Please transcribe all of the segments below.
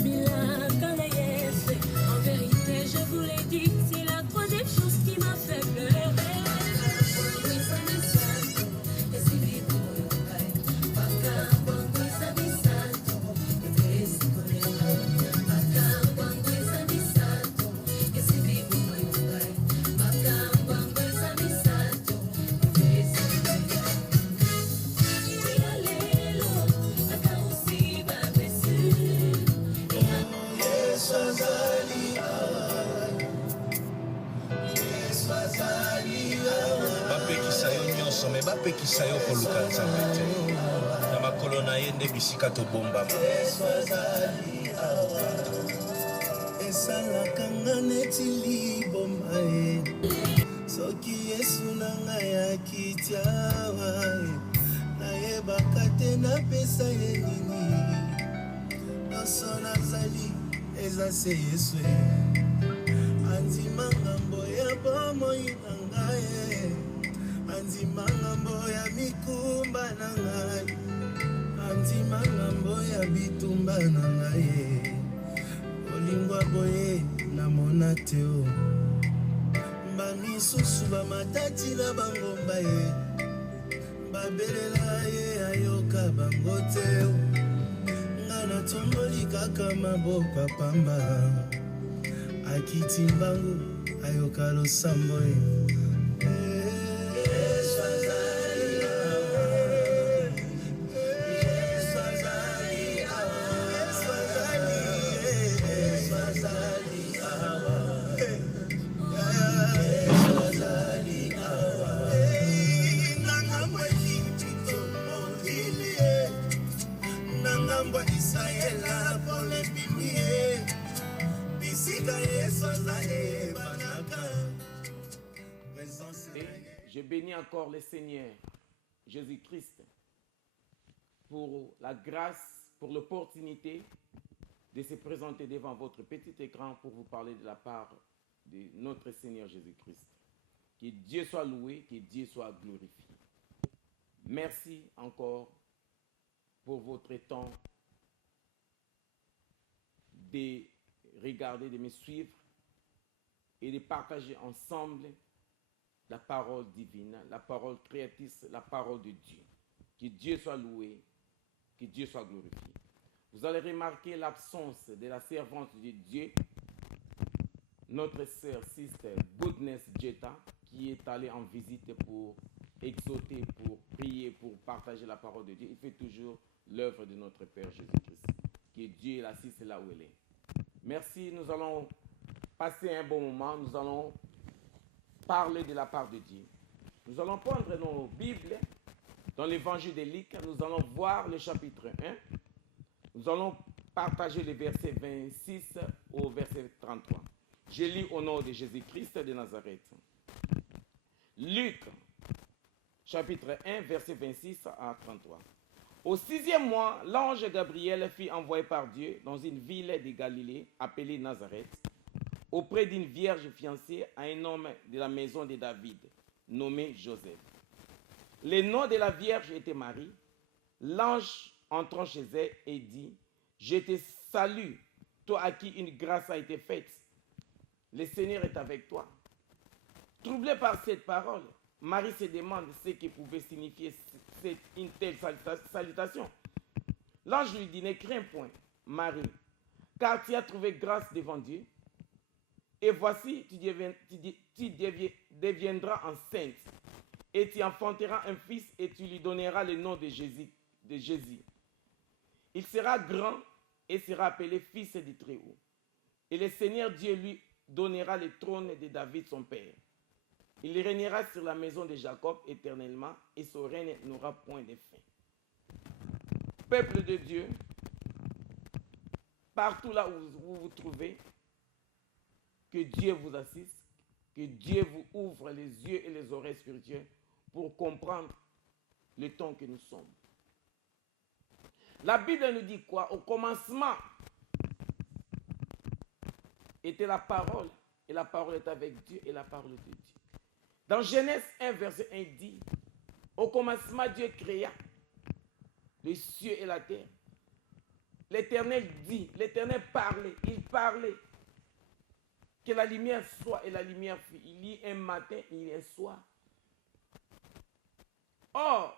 En vérité, je vous l'ai dit, c'est la troisième chose qui m'a fait pleurer. me bapekisa yo koluka nzambe te na makolo na ye nde bisika tobombama esalaka nga neti liboma ye soki yesu na ngai akiti awa nayebaka te napesa ye nini nyonso nazali eza se yesu andima ngambo ya bomoi na ngai andima ngambo ya mikumba na ngai andima ngambo ya bitumba na ngai olingwa boye namona te o bamisusu bamatati na bangomba ye babelela ye ayoka bango te o nga natomboli kaka maboko pamba akiti mbangu ayoka losambo ye Je bénis encore le Seigneur Jésus-Christ pour la grâce, pour l'opportunité de se présenter devant votre petit écran pour vous parler de la part de notre Seigneur Jésus-Christ. Que Dieu soit loué, que Dieu soit glorifié. Merci encore pour votre temps de regarder, de me suivre et de partager ensemble la parole divine, la parole créatrice, la parole de Dieu. Que Dieu soit loué, que Dieu soit glorifié. Vous allez remarquer l'absence de la servante de Dieu, notre sœur, sister Goodness Jetta, qui est allée en visite pour exhorter, pour prier, pour partager la parole de Dieu. Il fait toujours l'œuvre de notre Père Jésus-Christ. Que Dieu l'assiste là où elle est. Merci, nous allons passer un bon moment, nous allons parler de la part de Dieu. Nous allons prendre nos Bibles dans l'évangile de Luc, nous allons voir le chapitre 1. Nous allons partager les versets 26 au verset 33. Je lis au nom de Jésus-Christ de Nazareth. Luc, chapitre 1, verset 26 à 33. Au 6e mois, l'ange Gabriel fut envoyé par Dieu dans une ville de Galilée appelée Nazareth, auprès d'une vierge fiancée à un homme de la maison de David, nommé Joseph. Le nom de la vierge était Marie. L'ange entrant chez elle et dit, « Je te salue, toi à qui une grâce a été faite. Le Seigneur est avec toi. » Troublée par cette parole, Marie se demande ce que pouvait signifier une telle salutation. L'ange lui dit, « Ne crains point, Marie, car tu as trouvé grâce devant Dieu. Et voici, tu deviendras enceinte, et tu enfanteras un fils, et tu lui donneras le nom de Jésus. Il sera grand et sera appelé fils du Très-Haut. Et le Seigneur Dieu lui donnera le trône de David son père. Il régnera sur la maison de Jacob éternellement, et son règne n'aura point de fin. » Peuple de Dieu, partout là où vous vous trouvez, que Dieu vous assiste, que Dieu vous ouvre les yeux et les oreilles spirituelles pour comprendre le temps que nous sommes. La Bible nous dit quoi? Au commencement était la parole, et la parole est avec Dieu, et la parole de Dieu. Dans Genèse 1, verset 1, il dit, au commencement, Dieu créa les cieux et la terre. l'Éternel dit, l'Éternel parlait, il parlait. Que la lumière soit et la lumière fut. Il y a un matin, il y a un soir. Or,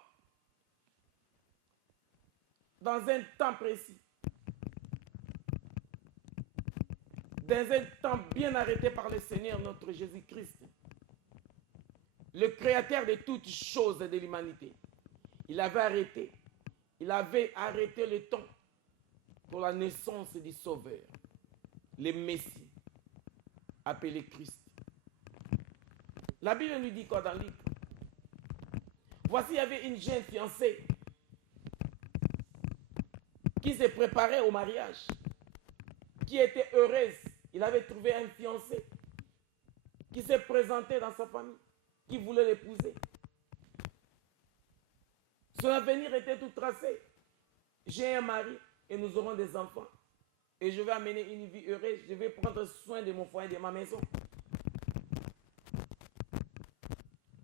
dans un temps précis, dans un temps bien arrêté par le Seigneur notre Jésus-Christ, le créateur de toutes choses de l'humanité, il avait arrêté le temps pour la naissance du Sauveur, le Messie, appelé Christ. La Bible nous dit quoi dans le livre? Voici, il y avait une jeune fiancée qui se préparait au mariage, qui était heureuse. Il avait trouvé un fiancé qui s'est présenté dans sa famille, qui voulait l'épouser. Son avenir était tout tracé. J'ai un mari et nous aurons des enfants. Et je vais amener une vie heureuse. Je vais prendre soin de mon foyer, de ma maison.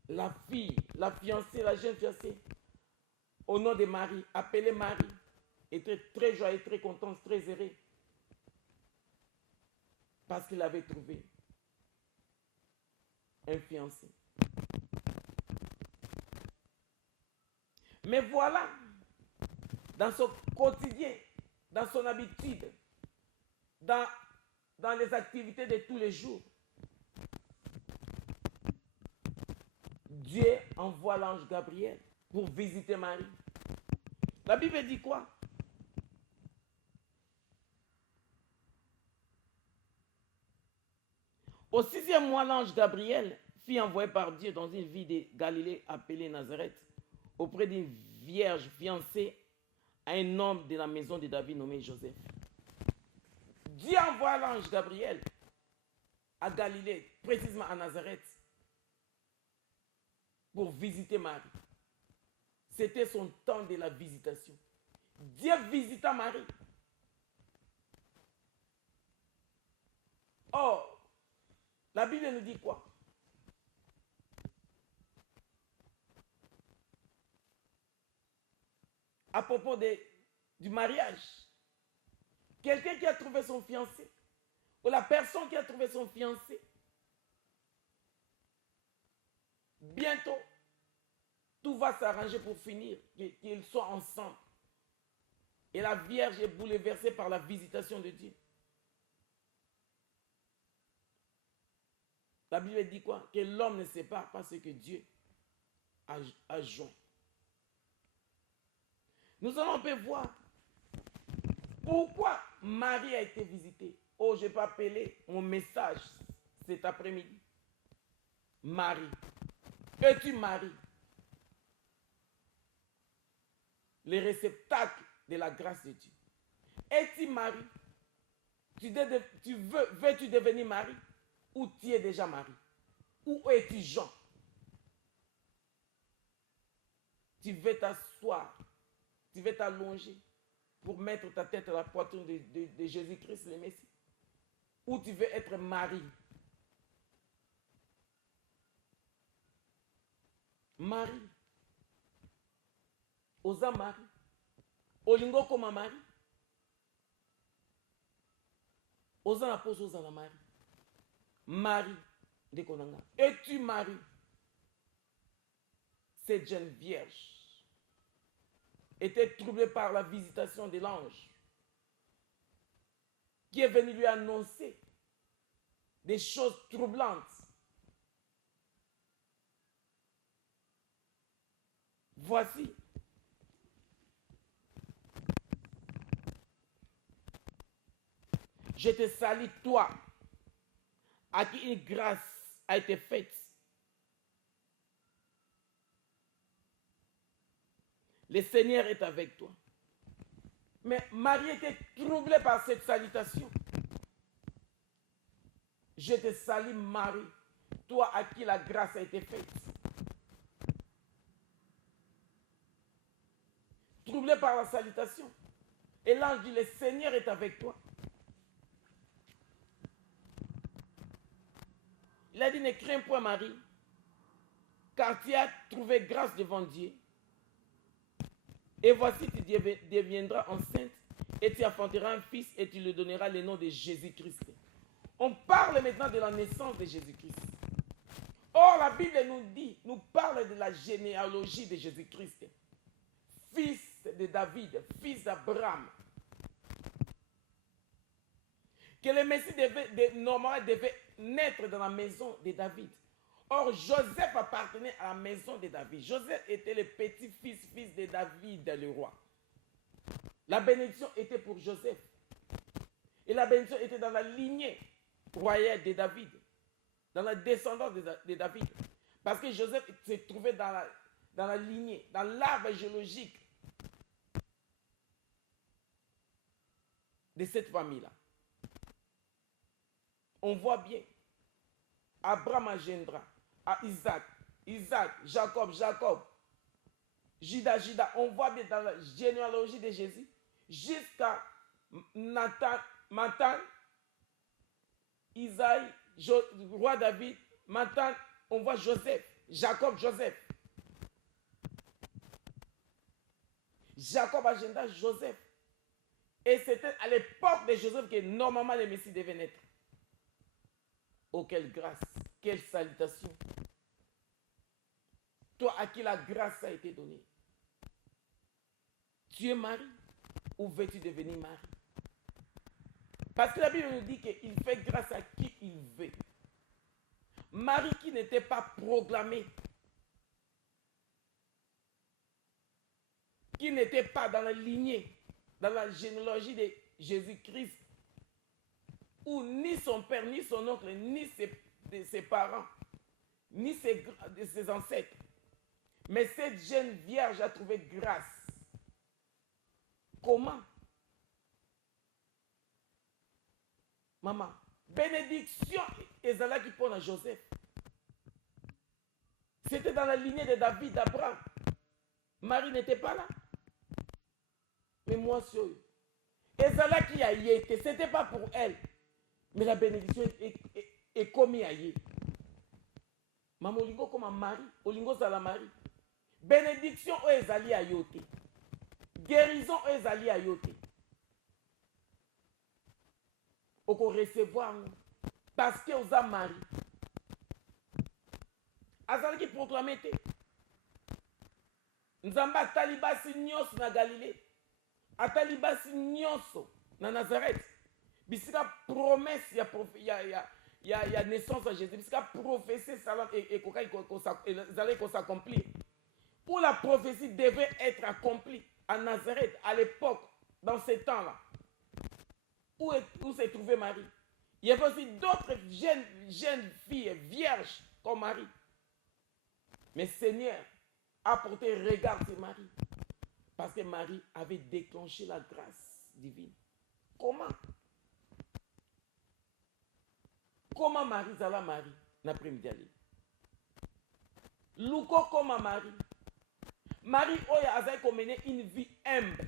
La fille, la fiancée, la jeune fiancée, au nom de Marie, appelée Marie, était très joyeuse, très contente, très heureuse. Parce qu'il avait trouvé un fiancé. Mais voilà, dans son quotidien, dans son habitude, dans les activités de tous les jours, Dieu envoie l'ange Gabriel pour visiter Marie. La Bible dit quoi? Au 6e mois, l'ange Gabriel fut envoyé par Dieu dans une ville de Galilée appelée Nazareth, auprès d'une vierge fiancée à un homme de la maison de David nommé Joseph. Dieu envoie l'ange Gabriel à Galilée, précisément à Nazareth, pour visiter Marie. C'était son temps de la visitation. Dieu visita Marie. Or, la Bible nous dit quoi? À propos du mariage, quelqu'un qui a trouvé son fiancé, ou la personne qui a trouvé son fiancé, bientôt, tout va s'arranger pour finir, qu'ils soient ensemble. Et la Vierge est bouleversée par la visitation de Dieu. La Bible dit quoi? Que l'homme ne sépare pas ce que Dieu a joint. Nous allons un peu voir pourquoi Marie a été visitée. Oh, je peux appeler mon message cet après-midi. Marie. Es-tu Marie? Le réceptacle de la grâce de Dieu. Es-tu Marie? Veux-tu devenir Marie? Ou tu es déjà Marie? Ou es-tu Jean? Tu veux t'asseoir, tu veux t'allonger pour mettre ta tête à la poitrine de Jésus-Christ le Messie? Ou tu veux être Marie? Marie. Osa Marie. Olingo koma Marie. Osa na pose osa la Marie. Marie de Konanga. Es-tu Marie? Cette jeune vierge était troublée par la visitation de l'ange qui est venu lui annoncer des choses troublantes. Voici, je te salue, toi, à qui une grâce a été faite. Le Seigneur est avec toi. Mais Marie était troublée par cette salutation. Je te salue, Marie, toi à qui la grâce a été faite. Troublée par la salutation. Et l'ange dit, le Seigneur est avec toi. Il a dit, ne crains point Marie, car tu as trouvé grâce devant Dieu. Et voici, tu deviendras enceinte et tu enfanteras un fils et tu lui donneras le nom de Jésus-Christ. On parle maintenant de la naissance de Jésus-Christ. Or, la Bible nous parle de la généalogie de Jésus-Christ. Fils de David, fils d'Abraham. Que le Messie normalement devait naître dans la maison de David. Or, Joseph appartenait à la maison de David. Joseph était le petit-fils de David, le roi. La bénédiction était pour Joseph. Et la bénédiction était dans la lignée royale de David. Dans la descendance de David. Parce que Joseph se trouvait dans la lignée, dans l'arbre géologique de cette famille-là. On voit bien. Abraham engendra à Isaac, Jacob, Judas. On voit bien dans la généalogie de Jésus jusqu'à Matan, Isaïe, roi David, Matan, on voit Joseph, Joseph. Jacob engendra Joseph. Et c'était à l'époque de Joseph que normalement le Messie devait naître. Oh, quelle grâce, quelle salutation. Toi à qui la grâce a été donnée. Tu es mari ou veux-tu devenir mari? Parce que la Bible nous dit qu'il fait grâce à qui il veut. Marie qui n'était pas proclamée, qui n'était pas dans la lignée, dans la généalogie de Jésus-Christ, où ni son père, ni son oncle, ni ses parents, ni ses ancêtres. Mais cette jeune vierge a trouvé grâce. Comment? Maman, bénédiction ezala qui pose à Joseph. C'était dans la lignée de David, d'Abraham. Marie n'était pas là. Mais moi, ezala qui a y été, ce n'était pas pour elle. Mais la bénédiction est commise à y. Maman, olingo comme Marie, olingo zala Marie. Bénédiction ezali à yote. Guérison ezali à yote. Oko recevoir parce que oza Marie. Azali qui proclamé te. Nzamba talibasi nyos na Galilée. Atalibasi nyoso na Nazareth. Bisika promesse ya naissance à Jésus. Bisika prophétie salam et qu'on s'accomplir. Où la prophétie devait être accomplie à Nazareth à l'époque, dans ces temps-là. Où se trouvait Marie? Il y avait aussi d'autres jeunes filles vierges comme Marie. Mais Seigneur a porté regard sur Marie. Parce que Marie avait déclenché la grâce divine. Comment? Comment Marie zala Marie n'après-midi aller? Louko comme Marie. Marie oya azai mener une vie humble.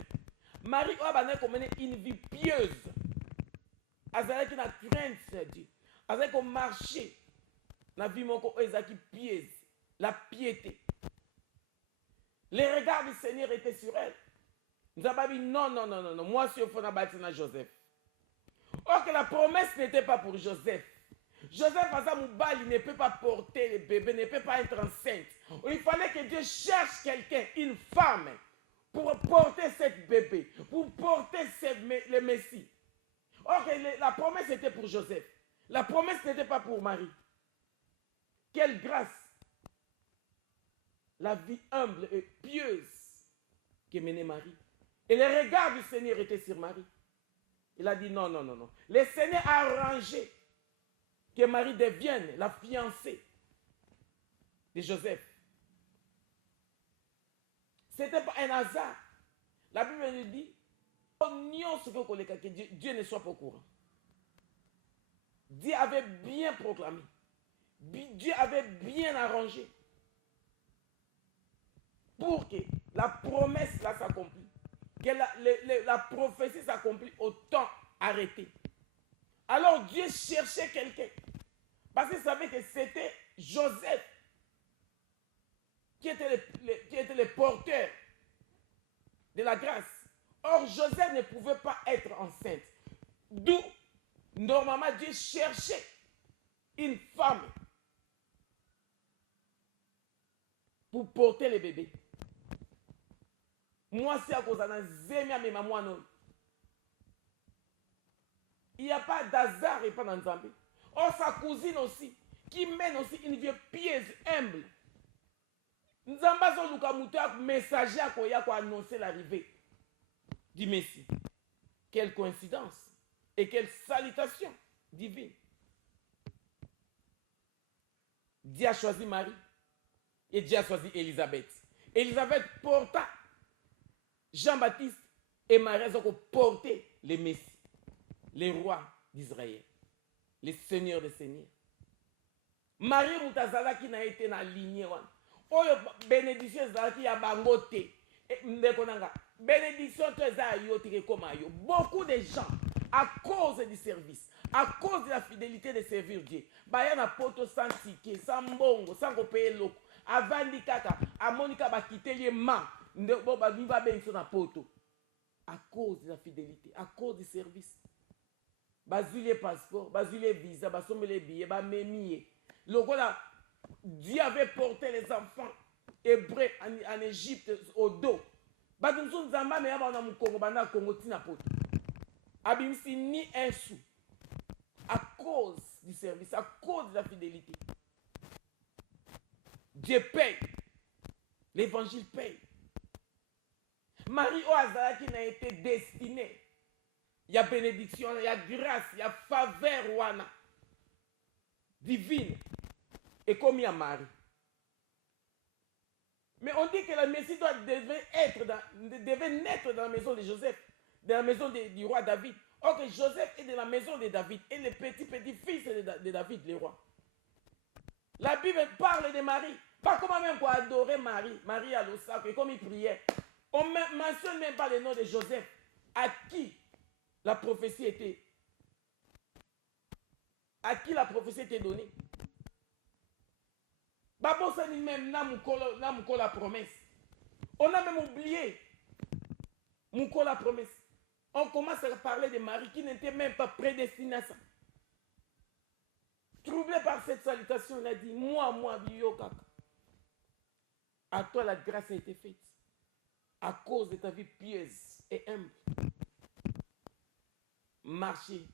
Marie oya bazai mener une vie pieuse. Azai qui na crainte de Dieu. Azai qui marcher na vie moko ezaki pieuse, la piété. Les regards du Seigneur étaient sur elle. Nous avons dit non. Moi, je suis au fond de Joseph. Or que la promesse n'était pas pour Joseph. Joseph Azamoubal, il ne peut pas porter le bébé, ne peut pas être enceinte. Il fallait que Dieu cherche quelqu'un, une femme, pour porter ce bébé, pour porter le Messie. Or que la promesse était pour Joseph. La promesse n'était pas pour Marie. Quelle grâce! La vie humble et pieuse que menait Marie. Et le regard du Seigneur était sur Marie. Il a dit non. Le Seigneur a arrangé que Marie devienne la fiancée de Joseph. Ce n'était pas un hasard. La Bible nous dit que Dieu ne soit pas au courant. Dieu avait bien proclamé. Dieu avait bien arrangé pour que la promesse là s'accomplisse, que la prophétie s'accomplisse au temps arrêté. Alors Dieu cherchait quelqu'un, parce qu'il savait que c'était Joseph qui était le porteur de la grâce. Or, Joseph ne pouvait pas être enceinte. D'où, normalement, Dieu cherchait une femme pour porter le bébé. Moi, c'est à cause de ma. Il n'y a pas d'hasard et pas d'ensemble. Or, sa cousine aussi, qui mène aussi une vie pieuse, humble. Nzamba zo luka muta messager pour annoncer l'arrivée du Messie. Quelle coïncidence et quelle salutation divine. Dieu a choisi Marie et Dieu a choisi Élisabeth. Élisabeth porta Jean-Baptiste et Marie ont porté les Messies, les rois d'Israël, les seigneurs des seigneurs. Marie Moutazala qui n'a été dans la lignée. Oyo bénédiction ezalaki ya bango te ndeko nanga bénédiction to eza yo te koma yo. Beaucoup de gens à cause du service, à cause de la fidélité de servir Dieu, baya na poto sans ticket, sans mbongo, sans ko payer loko, avandi kaka amonika ba kiteli ma ndeko ba viva benso na poto à cause de la fidélité, à cause du service. Bazuli passeport, bazuli visa, basomele billet, ba memiye. Lokola Dieu avait porté les enfants hébreux en Égypte au dos. Badumson Zamba mais avant na Congo banda Congo tina poto. Abimsi ni un sou. À cause du service, à cause de la fidélité. Dieu paye. L'évangile paye. Marie Oazara qui n'a été destinée. Il y a bénédiction, il y a grâce, il y a faveur wana divine. Et comme il y a Marie. Mais on dit que le Messie devait naître dans la maison de Joseph, dans la maison du roi David. Or que Joseph est de la maison de David et le petit-fils de David, le roi. La Bible parle de Marie. Pas comment même pour adorer Marie. Marie à l'ossac, comme il priait. On ne mentionne même pas le nom de Joseph. À qui la prophétie était. À qui la prophétie était donnée. Babosani même n'a la promesse. On a même oublié la promesse. On commence à parler de Marie qui n'était même pas prédestinée à ça. Troublé par cette salutation, il a dit, moi, Biokaka, à toi la grâce a été faite à cause de ta vie pieuse et humble. Marcher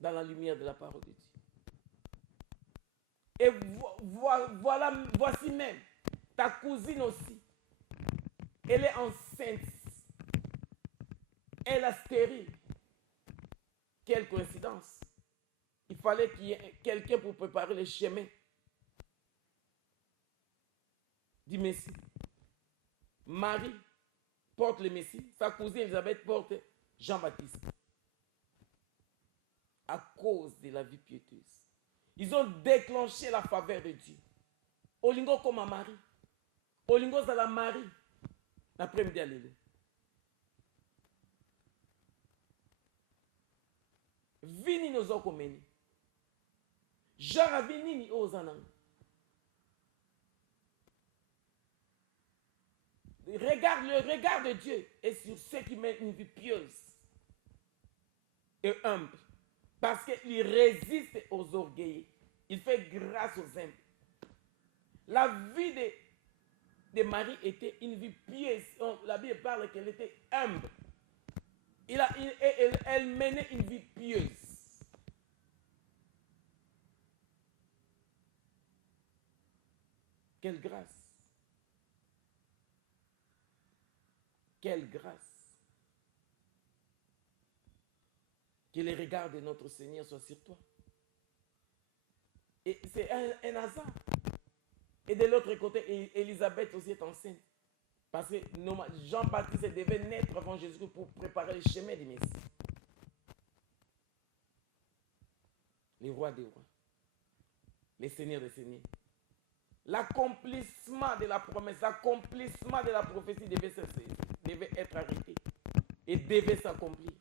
dans la lumière de la parole de Dieu. Et voici même ta cousine aussi. Elle est enceinte. Elle est stérile. Quelle coïncidence. Il fallait qu'il y ait quelqu'un pour préparer le chemin du Messie. Marie porte le Messie. Sa cousine Elisabeth porte Jean-Baptiste. À cause de la vie piéteuse. Ils ont déclenché la faveur de Dieu. Olingo comme à Marie. Olingo c'est la Marie. L'après-midi, alléluia. Vini nos okomeni. Jara vini ni ozanan. Le regard de Dieu est sur ceux qui mènent une vie pieuse et humble. Parce qu'il résiste aux orgueilleux. Il fait grâce aux humbles. La vie de Marie était une vie pieuse. La Bible parle qu'elle était humble. Elle menait une vie pieuse. Quelle grâce. Quelle grâce. Que les regards de notre Seigneur soient sur toi. Et c'est un hasard. Et de l'autre côté, Élisabeth aussi est enceinte. Parce que Jean-Baptiste devait naître avant Jésus pour préparer le chemin du Messie. Les rois des rois. Les seigneurs des seigneurs. L'accomplissement de la promesse, l'accomplissement de la prophétie devait être arrêté. Et devait s'accomplir.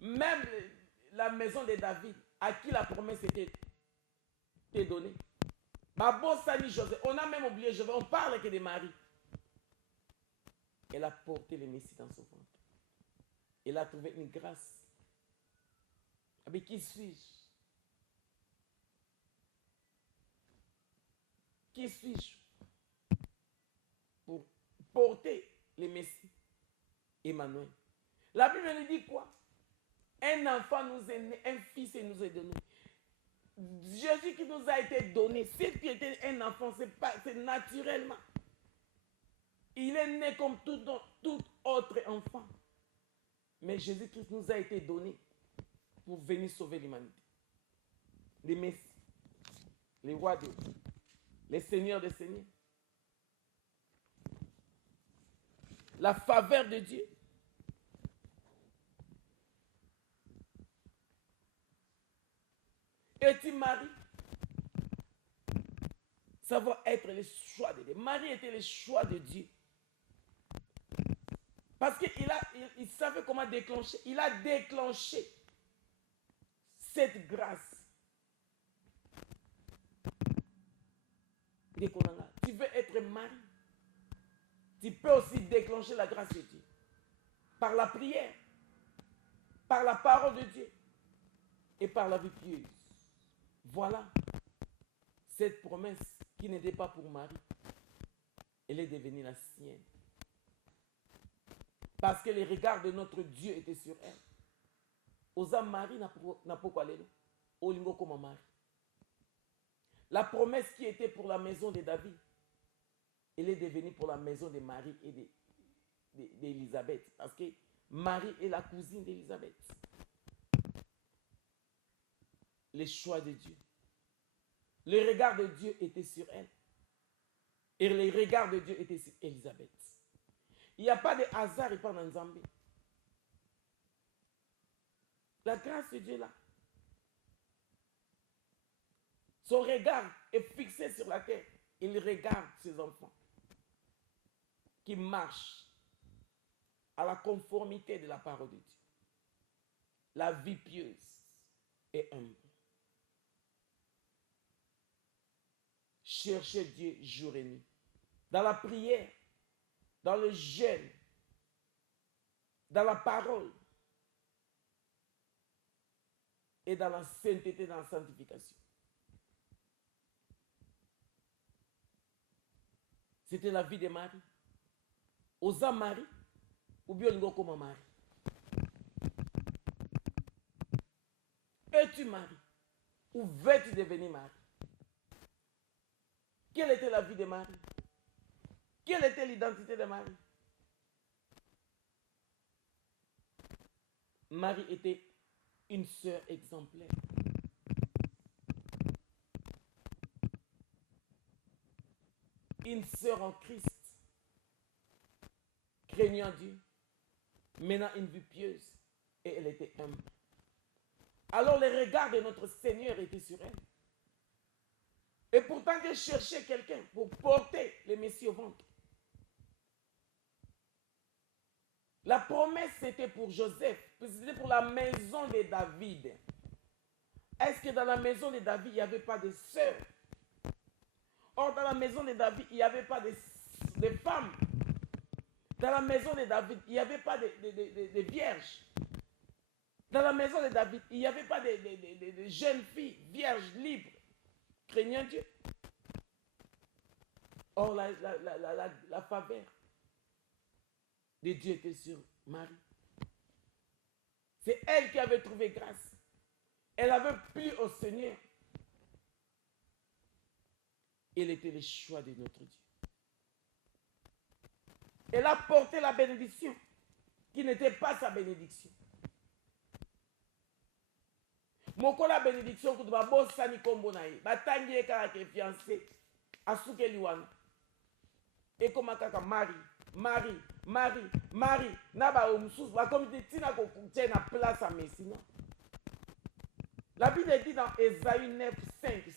Même la maison de David, à qui la promesse était donnée. On a même oublié, on parle que de Marie. Elle a porté le Messie dans son ventre. Elle a trouvé une grâce. Mais qui suis-je? Qui suis-je pour porter le Messie, Emmanuel? La Bible nous dit quoi? Un enfant nous est né, un fils nous est donné. Jésus qui nous a été donné, si tu étais un enfant, c'est naturellement. Il est né comme tout autre enfant. Mais Jésus-Christ nous a été donné pour venir sauver l'humanité. Les Messies, les rois de Dieu, les seigneurs des seigneurs. La faveur de Dieu. Et tu maries. Ça va être le choix de Dieu. Marie était le choix de Dieu. Parce qu'il savait comment déclencher. Il a déclenché cette grâce. Tu veux être mari. Tu peux aussi déclencher la grâce de Dieu. Par la prière. Par la parole de Dieu. Et par la vie pieuse. Voilà. Cette promesse qui n'était pas pour Marie. Elle est devenue la sienne. Parce que les regards de notre Dieu étaient sur elle. Osa Marie n'a pas quoi aller. Olingo comme Marie. La promesse qui était pour la maison de David, elle est devenue pour la maison de Marie et d'Élisabeth. Parce que Marie est la cousine d'Élisabeth. Les choix de Dieu. Le regard de Dieu était sur elle. Et le regard de Dieu était sur Élisabeth. Il n'y a pas de hasard et pas d'Nzambé. La grâce de Dieu est là. Son regard est fixé sur la terre. Il regarde ses enfants qui marchent à la conformité de la parole de Dieu. La vie pieuse et humble. Cherchez Dieu jour et nuit. Dans la prière, dans le jeûne, dans la parole et dans la sainteté, dans la sanctification. C'était la vie de Marie. Osa Marie, ou bien on comme Marie. Es-tu Marie? Ou veux-tu devenir Marie? Quelle était la vie de Marie? Quelle était l'identité de Marie? Marie était une sœur exemplaire. Une sœur en Christ. Craignant Dieu. Menant une vie pieuse. Et elle était humble. Alors les regards de notre Seigneur étaient sur elle. Et pourtant Dieu cherchait quelqu'un pour porter le Messie au ventre. La promesse c'était pour Joseph, c'était pour la maison de David. Est-ce que dans la maison de David, il n'y avait pas de sœurs? Or, dans la maison de David, il n'y avait pas de femmes. Dans la maison de David, il n'y avait pas de vierges. Dans la maison de David, il n'y avait pas de jeunes filles, vierges, libres, craignant Dieu. Or, la faveur de Dieu était sur Marie. C'est elle qui avait trouvé grâce. Elle avait plu au Seigneur. Elle était le choix de notre Dieu. Elle a porté la bénédiction qui n'était pas sa bénédiction. Moko la bénédiction que tu vas bosser ni kombo nae. Batangi e kaka ke fiancé. Asuke liwana. Et comme kaka Marie. Naba omsus. Ba comme te tina ko kutche na place à Messie. La Bible dit dans Ésaïe 9, 5, 6.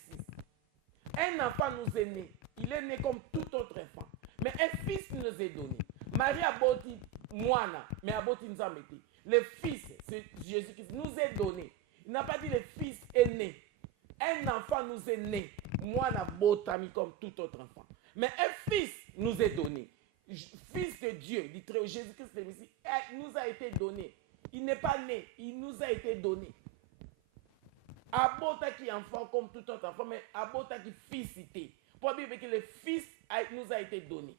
Un enfant nous est né. Il est né comme tout autre enfant. Mais un fils nous est donné. Marie a boti moana, mais a boti nzambeti. Le fils, c'est Jésus-Christ, nous est donné. Il n'a pas dit le fils est né. Un enfant nous est né. Moana botami comme tout autre enfant. Mais un fils nous est donné. Fils de Dieu, du très haut, Jésus-Christ le Messie, nous a été donné. Il n'est pas né, il nous a été donné. Abota qui enfant comme tout autre enfant, mais Abota qui fils cité. Pour dire que le Fils nous a été donné.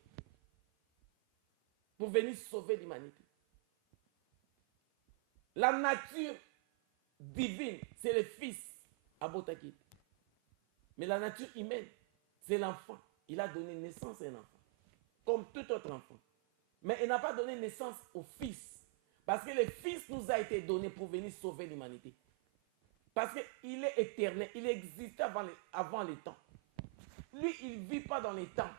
Pour venir sauver l'humanité. La nature divine, c'est le Fils, Abota qui. Mais la nature humaine, c'est l'enfant. Il a donné naissance à un enfant. Comme tout autre enfant. Mais il n'a pas donné naissance au Fils. Parce que le Fils nous a été donné pour venir sauver l'humanité. Parce qu'il est éternel. Il existe avant les temps. Lui, il ne vit pas dans les temps.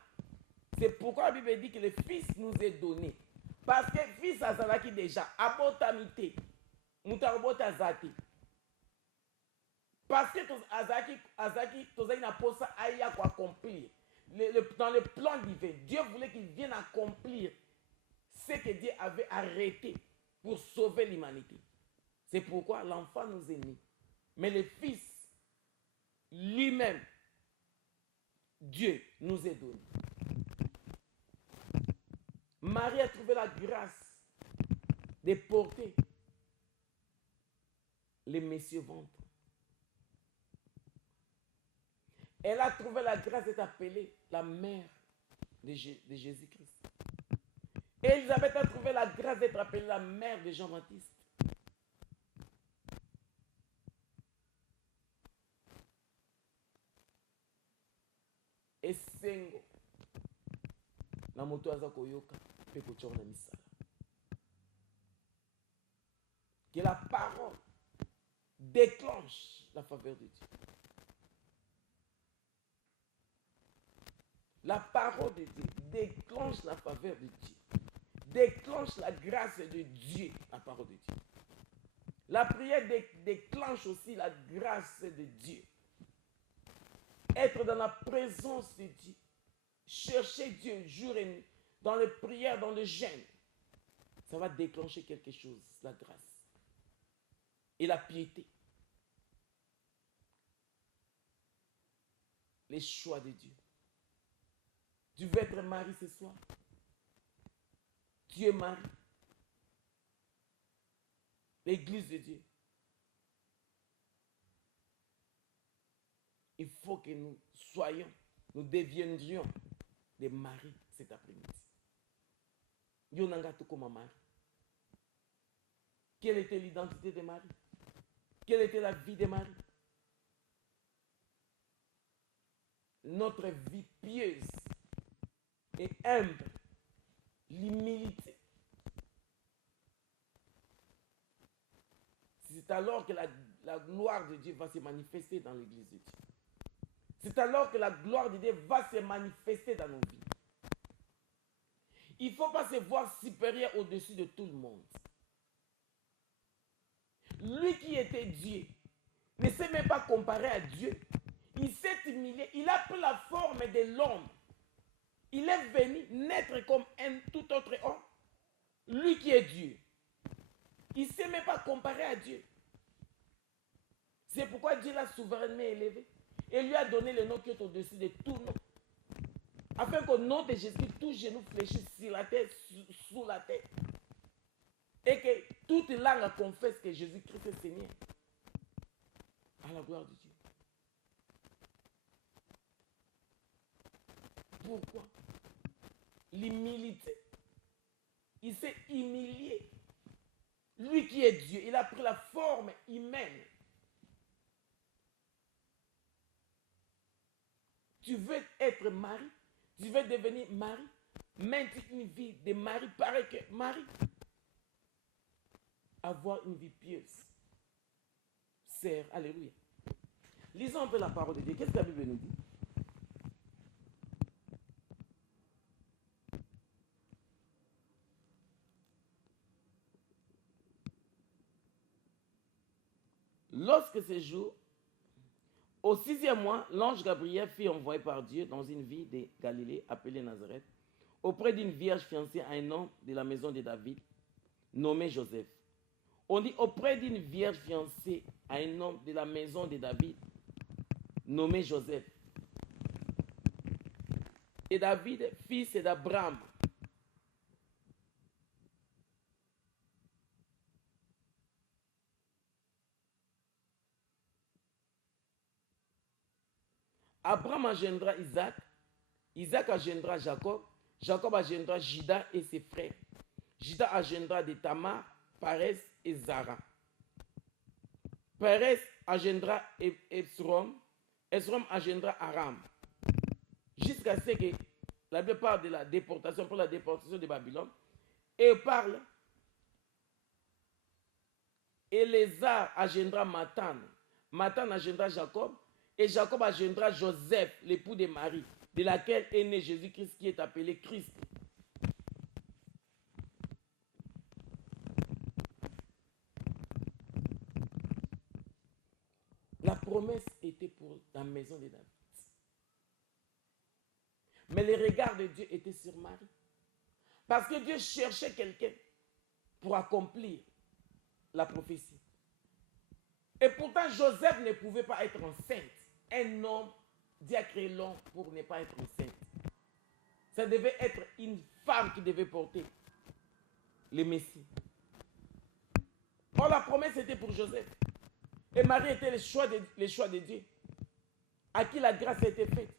C'est pourquoi la Bible dit que le Fils nous est donné. Parce que le Fils a zalaki déjà. Abotamité. Mutarobota zati. Parce que Azaki, Tozaki n'a pas ça à accomplir. Dans le plan divin, Dieu voulait qu'il vienne accomplir ce que Dieu avait arrêté pour sauver l'humanité. C'est pourquoi l'enfant nous est né. Mais le Fils, lui-même, Dieu nous est donné. Marie a trouvé la grâce de porter les messieurs ventres. Elle a trouvé la grâce d'être appelée la mère de Jésus-Christ. Élisabeth a trouvé la grâce d'être appelée la mère de Jean-Baptiste. Et Sengo, na moto aza koyoka pe kochona na misala. Que la parole déclenche la faveur de Dieu. La parole de Dieu déclenche la faveur de Dieu. Déclenche la grâce de Dieu, la parole de Dieu. La prière déclenche aussi la grâce de Dieu. Être dans la présence de Dieu. Chercher Dieu jour et nuit. Dans les prières, dans le jeûne. Ça va déclencher quelque chose, la grâce. Et la piété. Les choix de Dieu. Tu veux être mari ce soir. Tu es mari. L'église de Dieu. Il faut que nous deviendrions des maris cet après-midi. Yonanga tout comme un mari. Quelle était l'identité des maris? Quelle était la vie des maris? Notre vie pieuse et humble, l'humilité. C'est alors que la gloire de Dieu va se manifester dans l'église de Dieu. C'est alors que la gloire de Dieu va se manifester dans nos vies. Il ne faut pas se voir supérieur au-dessus de tout le monde. Lui qui était Dieu ne s'est même pas comparé à Dieu. Il s'est humilié. Il a pris la forme de l'homme. Il est venu naître comme un tout autre homme. Lui qui est Dieu. Il ne s'est même pas comparé à Dieu. C'est pourquoi Dieu l'a souverainement élevé. Et lui a donné le nom qui est au-dessus de tout nom. Afin qu'au nom de Jésus, tout genou fléchisse sur la terre, sous la terre. Et que toute langue confesse que Jésus-Christ est Seigneur. À la gloire de Dieu. Pourquoi? L'humilité. Il s'est humilié. Lui qui est Dieu, il a pris la forme humaine. Tu veux être mari, tu veux devenir mari, maintenir une vie de mari, pareil que mari. Avoir une vie pieuse. Sœur, alléluia. Lisons un peu la parole de Dieu. Qu'est-ce que la Bible nous dit? Lorsque ce jour, au 6e mois, l'ange Gabriel fut envoyé par Dieu dans une ville de Galilée appelée Nazareth, auprès d'une vierge fiancée à un homme de la maison de David, nommé Joseph. On dit auprès d'une vierge fiancée à un homme de la maison de David, nommé Joseph. Et David, fils d'Abraham, Abraham engendra Isaac. Isaac engendra Jacob. Jacob engendra Juda et ses frères. Juda engendra de Tamar, Pérez et Zara. Pérez engendra Esrom. Esrom engendra Aram. Jusqu'à ce que la Bible parle de la déportation, pour la déportation de Babylone. Et parle. Éléazar engendra Matan. Matan engendra Jacob. Et Jacob engendra Joseph, l'époux de Marie, de laquelle est né Jésus-Christ, qui est appelé Christ. La promesse était pour la maison de David. Mais le regard de Dieu était sur Marie. Parce que Dieu cherchait quelqu'un pour accomplir la prophétie. Et pourtant, Joseph ne pouvait pas être enceinte. Un homme, Dieu a créé l'homme pour ne pas être enceinte. Ça devait être une femme qui devait porter le Messie. Or, la promesse était pour Joseph. Et Marie était le choix de Dieu, à qui la grâce a été faite,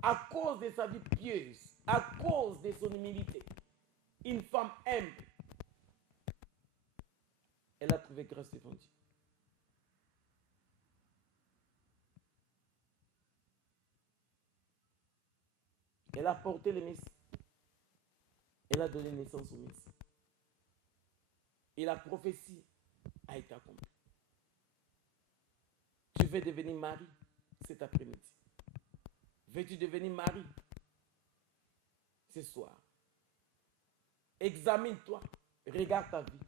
à cause de sa vie pieuse, à cause de son humilité. Une femme humble. Elle a trouvé grâce devant Dieu. Elle a porté le Messie. Elle a donné naissance au Messie. Et la prophétie a été accomplie. Tu veux devenir Marie cet après-midi. Veux-tu devenir Marie ce soir? Examine-toi. Regarde ta vie.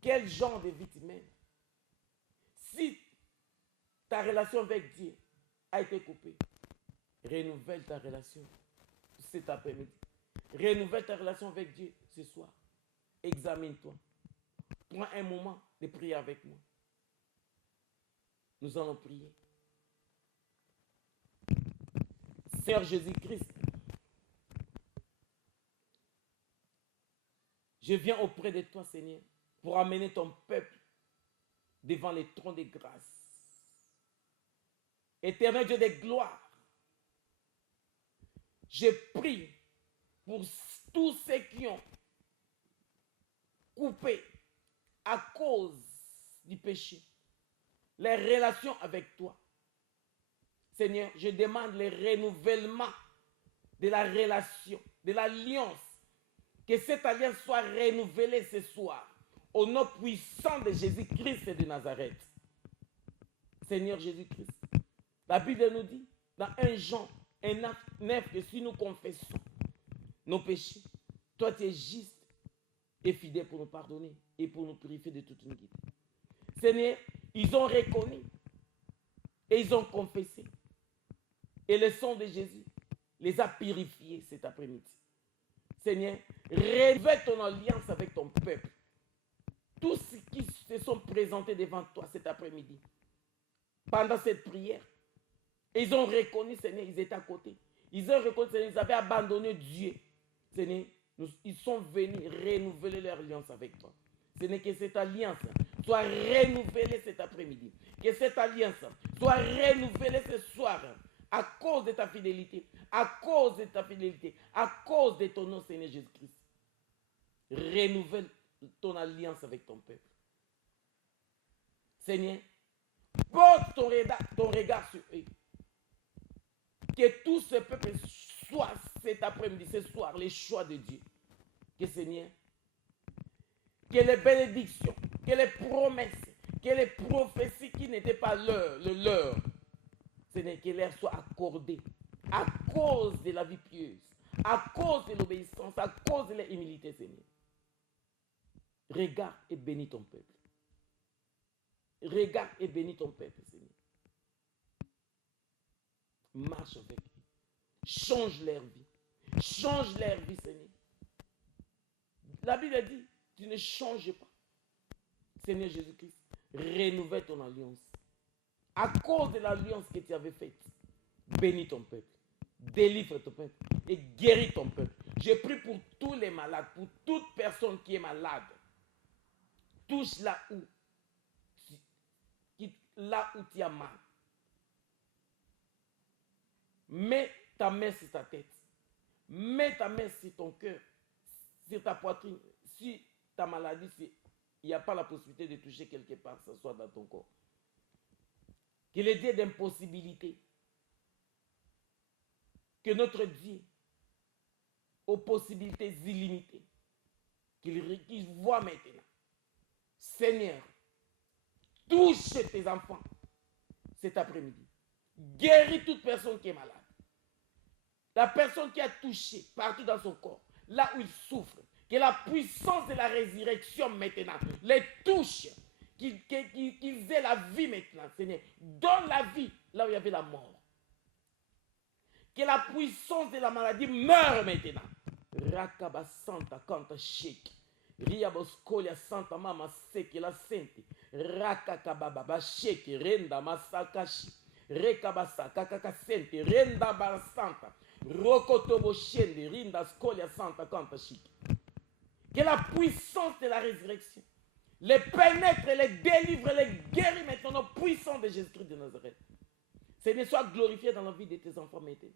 Quel genre de vie tu mènes? Si ta relation avec Dieu a été coupée, renouvelle ta relation cet après-midi. Renouvelle ta relation avec Dieu ce soir. Examine-toi. Prends un moment de prier avec moi. Nous allons prier. Seigneur Jésus-Christ, je viens auprès de toi, Seigneur, pour amener ton peuple devant les trônes de grâce. Éternel Dieu de gloire, je prie pour tous ceux qui ont coupé à cause du péché les relations avec toi. Seigneur, je demande le renouvellement de la relation, de l'alliance. Que cette alliance soit renouvelée ce soir au nom puissant de Jésus-Christ de Nazareth. Seigneur Jésus-Christ, la Bible nous dit dans 1 Jean 9 que si nous confessons nos péchés, toi tu es juste et fidèle pour nous pardonner et pour nous purifier de toute iniquité. Seigneur, ils ont reconnu et ils ont confessé. Et le sang de Jésus les a purifiés cet après-midi. Seigneur, renouvelle ton alliance avec ton peuple. Tous ceux qui se sont présentés devant toi cet après-midi, pendant cette prière, ils ont reconnu, Seigneur, ils étaient à côté. Ils ont reconnu, Seigneur, ils avaient abandonné Dieu. Seigneur, ils sont venus renouveler leur alliance avec toi. Seigneur, que cette alliance soit renouvelée cet après-midi. Que cette alliance soit renouvelée ce soir à cause de ta fidélité, à cause de ta fidélité, à cause de ton nom, Seigneur Jésus-Christ. Renouvelle ton alliance avec ton peuple. Seigneur, porte ton regard sur eux. Que tout ce peuple soit cet après-midi, ce soir, les choix de Dieu. Que Seigneur, que les bénédictions, que les promesses, que les prophéties qui n'étaient pas le leur, Seigneur, que leur soient accordées à cause de la vie pieuse, à cause de l'obéissance, à cause de l'humilité, Seigneur. Regarde et bénis ton peuple. Regarde et bénis ton peuple, Seigneur. Marche avec eux. Change leur vie. Change leur vie, Seigneur. La Bible dit, tu ne changes pas. Seigneur Jésus-Christ, renouvelle ton alliance. À cause de l'alliance que tu avais faite, bénis ton peuple. Délivre ton peuple et guéris ton peuple. Je prie pour tous les malades, pour toute personne qui est malade. Touche là où tu as mal. Mets ta main sur ta tête. Mets ta main sur ton cœur, sur ta poitrine. Si ta maladie, il n'y a pas la possibilité de toucher quelque part, que ce soit dans ton corps. Qu'il est Dieu d'impossibilité. Que notre Dieu, aux possibilités illimitées, qu'il voit maintenant. Seigneur, touche tes enfants cet après-midi. Guéris toute personne qui est malade. La personne qui a touché partout dans son corps, là où il souffre, que la puissance de la résurrection maintenant les touche, qu'ils aient la vie maintenant, Seigneur. Donne la vie là où il y avait la mort. Que la puissance de la maladie meure maintenant. Rakaba Santa Kanta Shake. Riaboscolia Santa Mama Seke la Sente. Rakakababa Shake. Renda Masakashi. Rekabasa Kakaka Sente. Renda Barsanta. Rokotobo Shende. Rinda Scolia Santa Kanta Shake. Que la puissance de la résurrection les pénètre, les délivre, les guérit maintenant au puissant de Jésus-Christ de Nazareth. Seigneur, sois glorifié dans la vie de tes enfants maintenant.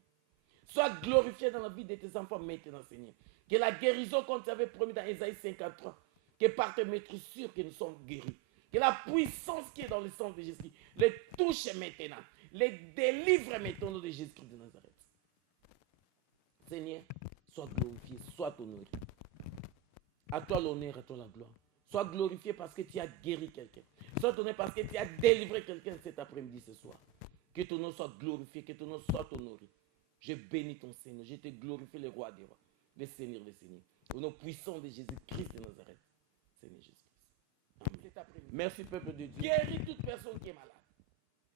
Sois glorifié dans la vie de tes enfants maintenant, Seigneur. Que la guérison qu'on t'avait promis dans Ésaïe 53, que par tes maîtrissures que nous sommes guéris. Que la puissance qui est dans le sang de Jésus les touche maintenant. Les délivre maintenant de Jésus-Christ de Nazareth. Seigneur, sois glorifié, sois honoré. À toi l'honneur, à toi la gloire. Sois glorifié parce que tu as guéri quelqu'un. Sois honoré parce que tu as délivré quelqu'un cet après-midi, ce soir. Que ton nom soit glorifié, que ton nom soit honoré. Je bénis ton Seigneur. Je te glorifie, le roi des rois, le Seigneur des seigneurs. Au nom puissant de Jésus-Christ de Nazareth. Seigneur Jésus-Christ. Amen. Merci, peuple de Dieu. Guéris toute personne qui est malade.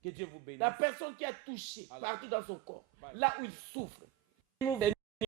Que Dieu vous bénisse. La personne qui a touché Alors, partout dans son corps, bye. là où il souffre.